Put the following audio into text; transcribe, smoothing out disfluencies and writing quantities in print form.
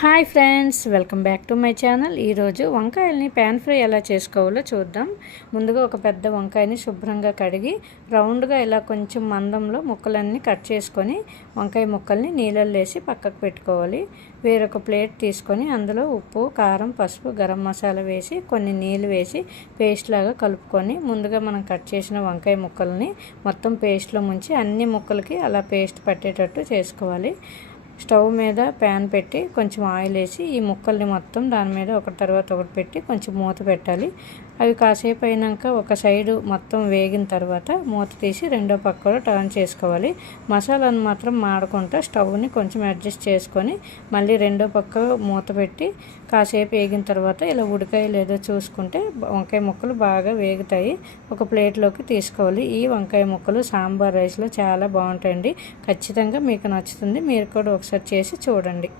Hi friends, welcome back to my channel. ఈరోజు వంకాయల్ని pan fry ఎలా చేసుకోవాలో చూద్దాం. ముందుగా ఒక పెద్ద వంకాయని శుభ్రంగా కడిగి రౌండ్గా ఇలా కొంచెం మందంలో ముక్కలన్నీ కట్ చేసుకొని వంకాయ ముక్కల్ని నీళ్ళల్లో వేసి పక్కకు పెట్టుకోవాలి. వేరొక ప్లేట్ తీసుకొని అందులో ఉప్పు, కారం, పసుపు, గరం మసాలా వేసి కొన్ని నీళ్ళు వేసి పేస్ట్ లాగా కలుపుకొని ముందుగా మనం కట్ చేసిన వంకాయ ముక్కల్ని మొత్తం పేస్ట్లో ముంచి అన్ని ముక్కలకి అలా పేస్ట్ పట్టేటట్టు చేసుకోవాలి. స్టవ్ మీద ప్యాన్ పెట్టి కొంచెం ఆయిల్ వేసి ఈ ముక్కల్ని మొత్తం దాని మీద ఒకటి తర్వాత ఒకటి పెట్టి కొంచెం మూత పెట్టాలి. అవి కాసేపు అయినాక ఒక సైడు మొత్తం వేగిన తర్వాత మూత తీసి రెండో పక్క కూడా టర్న్ చేసుకోవాలి. మసాలాను మాత్రం మాడకుండా స్టవ్ని కొంచెం అడ్జస్ట్ చేసుకొని మళ్ళీ రెండో పక్క మూత పెట్టి కాసేపు వేగిన తర్వాత ఇలా ఉడికాయ లేదో చూసుకుంటే వంకాయ ముక్కలు బాగా వేగుతాయి. ఒక ప్లేట్లోకి తీసుకోవాలి. ఈ వంకాయ ముక్కలు సాంబార్ రైస్లో చాలా బాగుంటాయండి. ఖచ్చితంగా మీకు నచ్చుతుంది. మీరు కూడా ఒకసారి చేసి చూడండి.